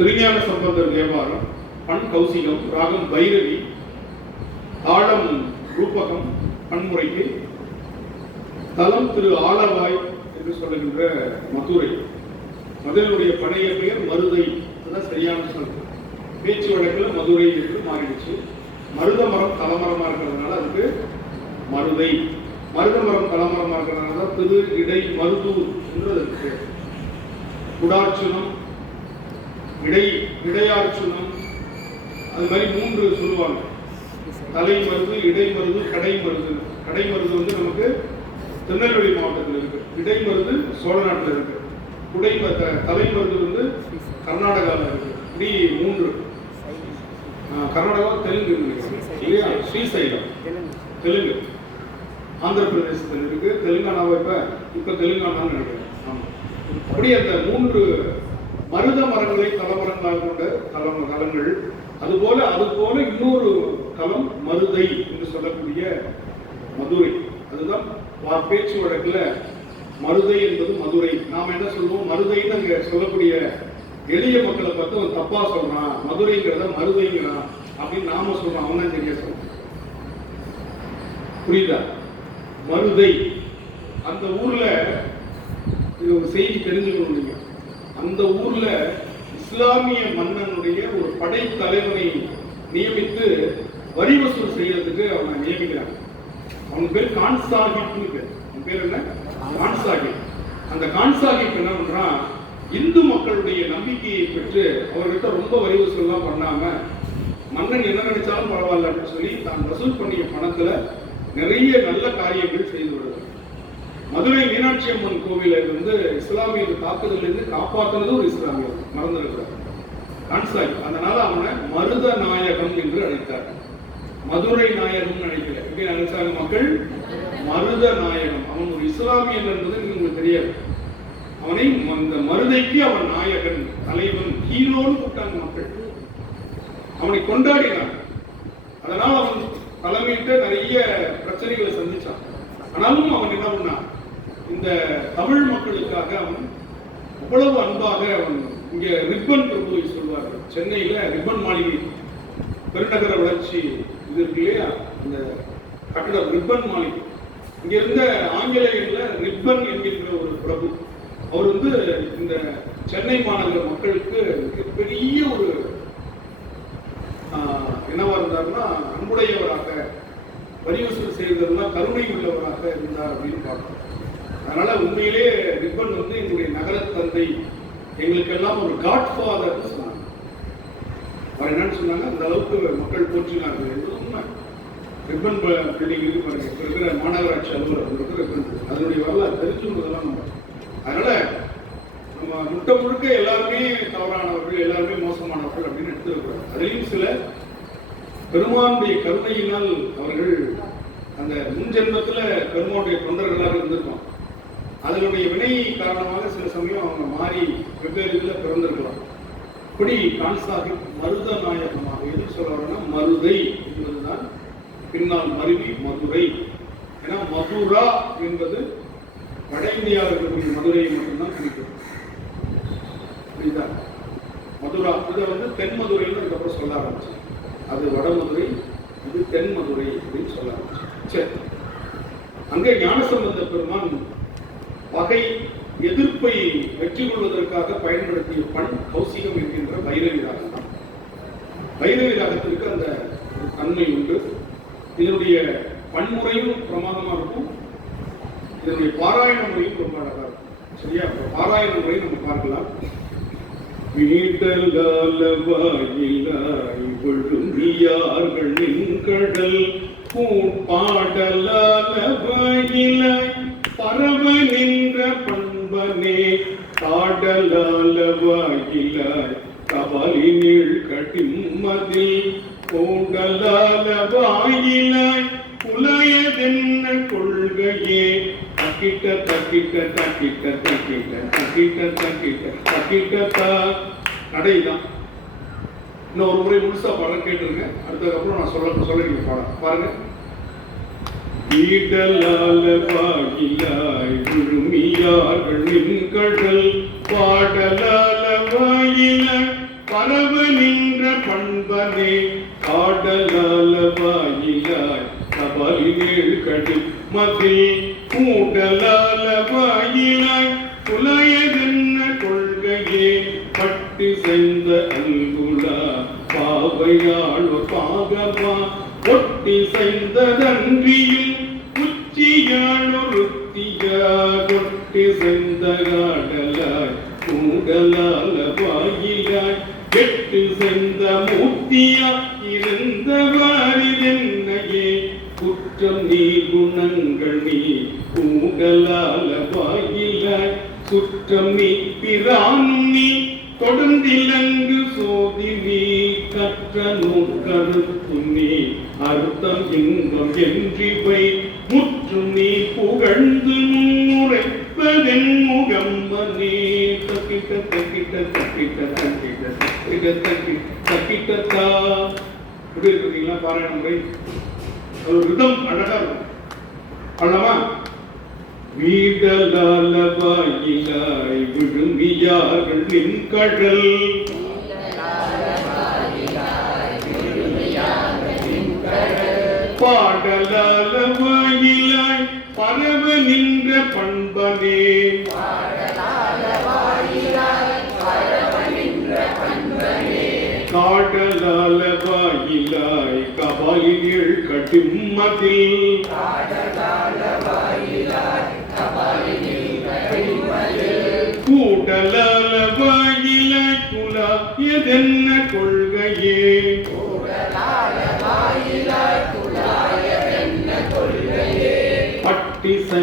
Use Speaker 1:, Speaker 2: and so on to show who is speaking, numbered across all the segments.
Speaker 1: திருஞான சம்பந்தர் தேவாரம் பண் கௌசிகம் ராகம் பைரவி தாளம் ரூபகம் பன்முறைக்கு தலம் திரு ஆலவாய் என்று சொல்லுகின்ற மதுரை. மதுரையுடைய பழைய பெயர் மருதை. அதுதான் சரியான சொல். பேச்சு வழக்கில் மதுரை என்று மாறிடுச்சு. மருத மரம் தலமரமாக இருக்கிறதுனால அதுக்கு மருதை. மருத மரம் தலமரமாக இருக்கிறதுனால தான் திரு இடை மருதூர் என்று அதுக்கு பேர். இடை இடையார்ச்சுனம் அது மாதிரி மூன்று சொல்லுவாங்க. தலை மருந்து இடை மருந்து கடை மருந்து. கடை மருந்து வந்து நமக்கு திருநெல்வேலி மாவட்டத்தில் இருக்கு. இடை மருந்து சோழ நாட்டில் இருக்கு. குடை ம- த- தலை மருந்து வந்து கர்நாடகாவில் இருக்கு. இப்படி மூன்று. கர்நாடகா தெலுங்கு இல்லையா? ஸ்ரீசைலம். தெலுங்கு. ஆந்திர பிரதேசத்தில் இருக்கு. தெலுங்கானாவை இப்போ? இப்போ தெலுங்கானான்னு நினைக்கிறேன். ஆமாம் அப்படி அந்த மூன்று மருத மரங்களை தலமரங்களாக கொண்ட தலம் தலங்கள் அதுபோல அதுபோல இன்னொரு தலம் மருதை என்று சொல்லக்கூடிய மதுரை. அதுதான் பேச்சு வழக்கில் மருதை என்பது மதுரை. நாம் என்ன சொல்லுவோம் மருதைன்னு அங்கே சொல்லக்கூடிய எளிய மக்களை பார்த்து அவன் தப்பா சொல்றான். மதுரைங்கிறத மருதைங்கிறான் அப்படின்னு நாம சொல்றோம். அவன் தெரிய சொல்றான். புரியுதா? மருதை. அந்த ஊர்ல இது ஒரு செய்தி தெரிஞ்சுக்கணும் நீங்க. அந்த ஊர்ல இஸ்லாமிய மன்னனுடைய ஒரு படை தலைவனை நியமித்து வரி வசூல் செய்யறதுக்கு அவனை நியமிக்கிறாங்க. அவன் பேர் கான் சாஹிப்னு பேர். அவன் பேர் என்ன? கான் சாஹிப். அந்த கான் சாஹிப் என்ன பண்றான்? இந்து மக்களுடைய நம்பிக்கையை பெற்று அவர்கிட்ட ரொம்ப வரி வசூல்லாம் பண்ணாம மன்னன் என்ன நினைச்சாலும் பரவாயில்ல அப்படின்னு சொல்லி தான் வசூல் பண்ணிய பணத்துல நிறைய நல்ல காரியங்கள் செய்து வருகிறார் மதுரை மீனாட்சி அம்மன் கோவிலை வந்து இஸ்லாமிய தாக்குதலில் இருந்து காப்பாற்றினது ஒரு இஸ்லாமியர் மறந்துருக்கிறார் கான்சாய் அதனால அவனை மருத நாயகம் என்று அழைத்தார். மதுரை நாயகம் அழைக்கல. எப்படி அழைச்சாங்க மக்கள்? மருத நாயகம். அவன் ஒரு இஸ்லாமியன் என்பது உங்களுக்கு தெரியாது. அவனை அந்த மருதைக்கு அவன் நாயகன் தலைவன் ஹீரோன்னு கூப்பிட்டாங்க மக்கள். அவனை கொண்டாடினான். அதனால் அவன் தலைமையிட்ட நிறைய பிரச்சனைகளை சந்திச்சான். ஆனாலும் அவன் என்ன பண்ணான்? இந்த தமிழ் மக்களுக்காக அவன் அவ்வளவு அன்பாக அவன் இங்கே ரிப்பன் பிரபு சொல்வார்கள். சென்னையில் ரிப்பன் மாளிகை பெருநகர வளர்ச்சி இது இருக்கு இல்லையா? அந்த கட்டடம் ரிப்பன் மாளிகை. இங்க இருந்த ஆங்கிலேயர்ல ரிப்பன் என்கின்ற ஒரு பிரபு. அவர் வந்து இந்த சென்னை மாநகர மக்களுக்கு மிகப்பெரிய ஒரு என்னவா இருந்தாருன்னா அன்புடையவராக வரிவசூல் செய்வதெல்லாம் கருணை உள்ளவராக இருந்தார் அப்படின்னு பார்க்கிறோம் அதனால உண்மையிலே ரிப்பன் வந்து எங்களுடைய நகரத் தந்தை எங்களுக்கெல்லாம் ஒரு காட் ஃபாதர் சொன்னாங்க. அவர் என்னன்னு சொன்னாங்க அந்த அளவுக்கு மக்கள் போற்றினார்கள் என்பது உண்மை. ரிப்பன் பில்டிங் இருக்கு பாருங்க இப்போ இருக்கிற மாநகராட்சி அலுவலர் இருக்கிற ரிப்பன் அதனுடைய வரலாறு தெரிஞ்சுக்கிறதெல்லாம் நம்ம. அதனால நம்ம முட்டை முழுக்க எல்லாருமே தவறானவர்கள் எல்லாருமே மோசமானவர்கள் அப்படின்னு எடுத்துருக்கிறார் அதுலேயும் சில பெருமானுடைய கருணையினால் அவர்கள் அந்த முன்ஜென்மத்தில் பெருமானுடைய தொண்டர்களாக இருந்திருப்பான் அதனுடைய வினை காரணமாக சில சமயம் அவங்க மாறி வெவ்வேறு இதில் பிறந்திருக்கலாம். இப்படி கான்சாஹிப் மருத நாயகமாக எது சொல்ல மருதை என்பதுதான் பின்னால் மருவி மதுரை. ஏன்னா மதுரா என்பது வட இந்தியாவில் இருக்கக்கூடிய மதுரையை மட்டும்தான் குறிக்கும் புரியுதா? மதுரா இதை வந்து தென் மதுரைன்னு அதுக்கப்புறம் சொல்ல ஆரம்பிச்சு. அது வடமதுரை இது தென் மதுரை அப்படின்னு சொல்ல ஆரம்பிச்சு. சரி. அங்கே ஞானசம்பந்த பெருமான் பகை எதிர்ப்பை வெற்றி கொள்வதற்காக பயன்படுத்திய பண் கௌசிகம் என்கின்ற பைரவி ராகம் தான் பைரவி ராகத்திற்கு அந்த தன்மை உண்டு. இதனுடைய பன்முறையும் பிரமாதமா இருக்கும். இதனுடைய பாராயண முறையும் ரொம்ப அழகாக இருக்கும். சரியா? பாராயண முறை நம்ம பார்க்கலாம். வீட்டலால வாயிலாய் விழுந்தியார்கள் நின்கடல் கூட்பாடலால வாயிலாய் பரவ நீ பண்பனே பாடலால கவலினில் கட்டிம்மதி கூடலால வாயிலாய் புலையதென்ன கொள்கையே? தக்கிட்ட தக்கிட்ட தக்கிட்ட தக்கிட்ட தக்கிட்ட தக்கிட்ட தக்கிட்ட நடைதான் இன்னும் ஒரு முறை முழுசா பாடம் கேட்டுருங்க அடுத்ததுக்கப்புறம் நான் சொல்ல சொல்லிருக்கேன் பாடம் பாருங்க. ஈட்டலால பாகிலாய் குழுமியார்களின் கடல் பாடலால வாயில பரவ நின்ற பண்பனே ஆடலால வாயிலாய் தபாலிகள் கடி மதில் கூடலால வாயிலாய் புலையதென்ன கொள்கையே பட்டு சென்ற அங்குலா பாவையாள் பாகமா ஒட்டி செய்த நன்றியில் கொட்டி செந்த காடலாய் கூடலால வாயிலாய் கெட்டு செந்த மூர்த்தியா இருந்த வாரிதென்னையே குற்றம் நீ குணங்கள் நீ கூடலால வாயிலாய் குற்றம் நீ பிரானும் நீ தொடர்ந்திலங்கு சோதி நீ கற்ற நூற்கருத்து நீ அர்த்தம் இன்பம் என்றிவை தக்கிட்ட தக்கிட்ட தக்கிட்ட தக்கிட்ட தக்கி எப்படி முறை அது ஒரு ரிதம் அழகா இருக்கும் வீடலால வாயிலாய் விழுமியார்கள் நின் கடல் காடலால வாயிலாய் கபாலிகள் கட்டிம்மதில் கூடலால வாயிலாய் குலா எதென்ன கொள்கையே? கூடலால வாயிலாய்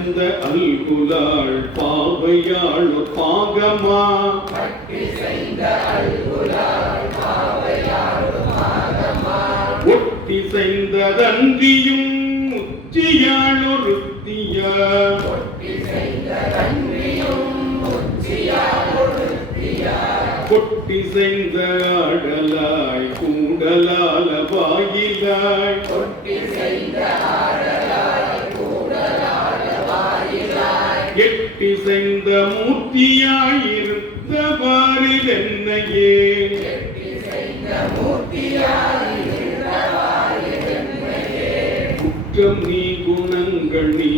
Speaker 1: சேர்ந்த அல்குலாள் பாவையாள் பாகமா ஒட்டி செய்ததன்றியும் உச்சியாள் ஒருத்தியா. கொட்டி செய்த அடலாய் கூடலால வாயிலாய். எட்டி செய்த ஆடலாய் மூர்த்தியாயிருந்த பாரில் என்னையே குற்றம் நீ குணங்கள் நீ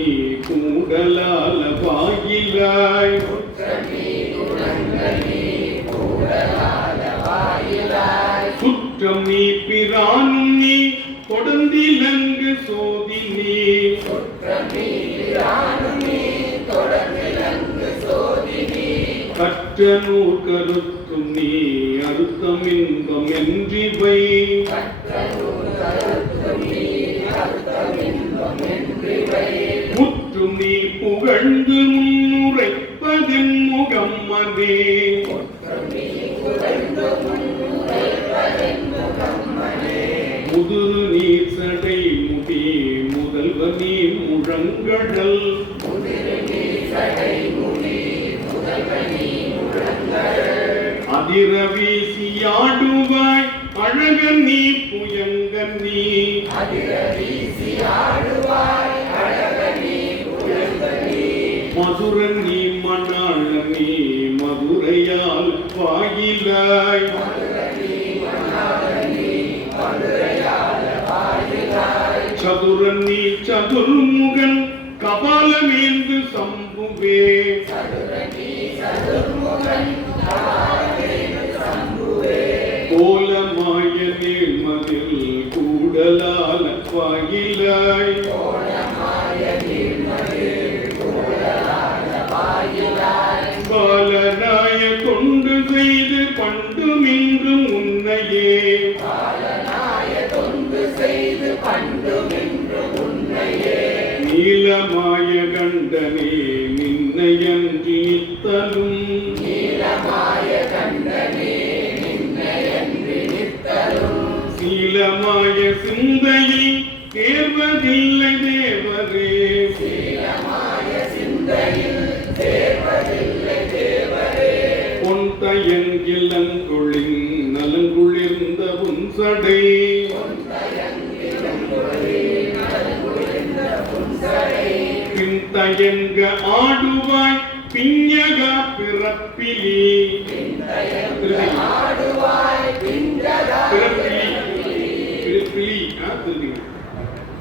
Speaker 1: கூடலால வாயிலாய். குற்றம் நீ பிரானும் நீ தொடர்ந்திலங்கு சோதி நீ. கற்ற கருத்தும் நீ அறுத்தம் இன்பம் என்றிவை. முற்றும் நீ புகழ்ந்து முன்னுரைப்பதின் அதிர வீசியாடுவாய் அழகன் நீ புயங்கன் நீ. மதுரன் நீ மணாளன் நீ மதுரையால் வாயிலாய் சதுரன் நீ சதுர்முகன் கபாலமேந்து சம்புவே. சதுரன் நீ சதுர்முகன் கோலமாய சீலமாய சிந்தையில் தேர்வதில்லை தேவரே. பொன்தயங்கிலங்குளின் நலங்குளிர்ந்த உன்சடை பின்தயங்க ஆடுவாய் பிஞகா பிறப்பிலே.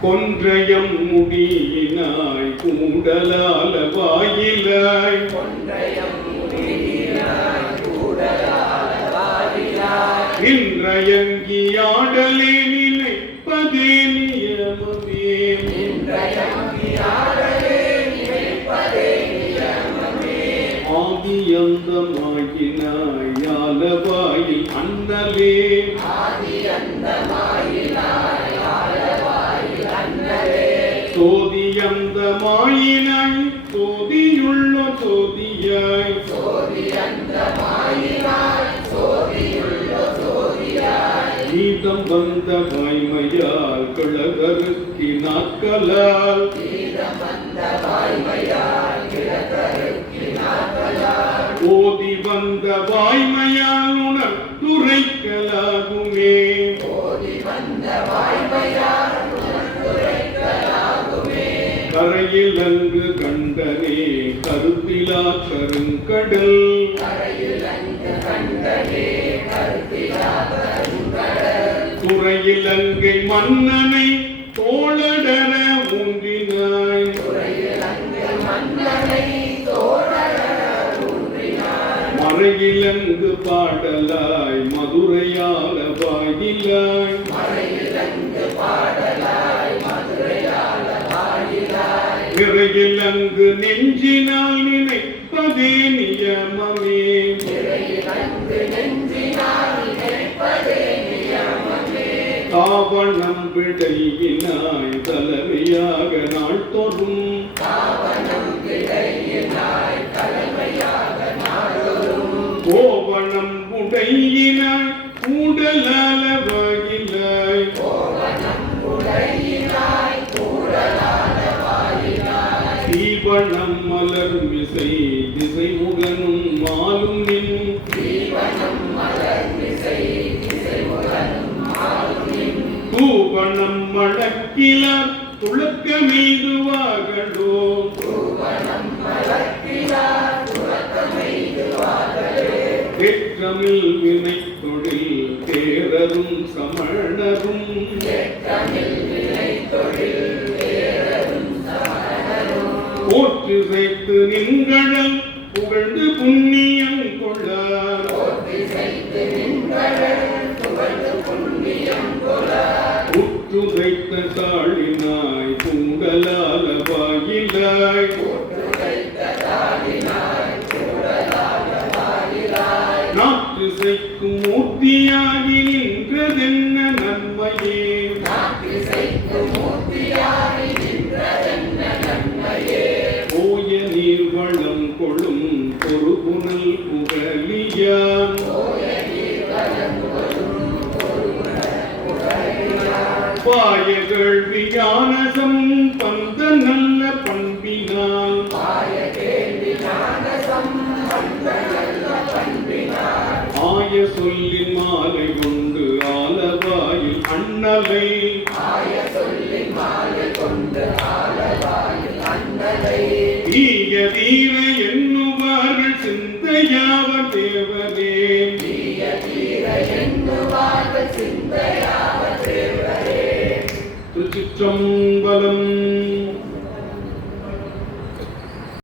Speaker 1: கொன்றையம் முடியினாய் கூடலால வாயிலாய். நின்றயங்கியாடலே நினைப்பதே நியமமே. ஆதியந்தமாயினாய் ஆலவாயில் அண்ணலே மாயினாய் சோதியுள்ள சோதியாய். கீதம் வந்த வாய்மையால் கிழகருக்கு நாட்களால் ஓதி வந்த வாய்மையால் உணர் துரைக்கலாகுமே வாய்மையால் அங்கு கண்டனே கருத்திலா கருங்கடல். துறையில் அங்கை மன்னனை தோழடர ஊன்றினாய் மறையிலங்கு பாடலாய் மதுரையால வாயிலாய். நிறையிலங்கு நெஞ்சினால் நினைப்பதே நியமமே. தாவணம் விடையினாய் தலைமையாக நாள் தோறும் கோவணம் உடையினாய் உடலால் விசை திசை முகனும் மாலும் நின். தூவனம் துளக்க மீதுவாக போற்று சேர்த்து நின்கடல் புகழ்ந்து புண்ணியம் கொள்ளார் உற்று சாழி கேள்வியானசம் பந்த நல்ல பண்பினான் ஆய சொல்லின் மாலை கொண்டு ஆலவாயில் அண்ணலை. தீய தீர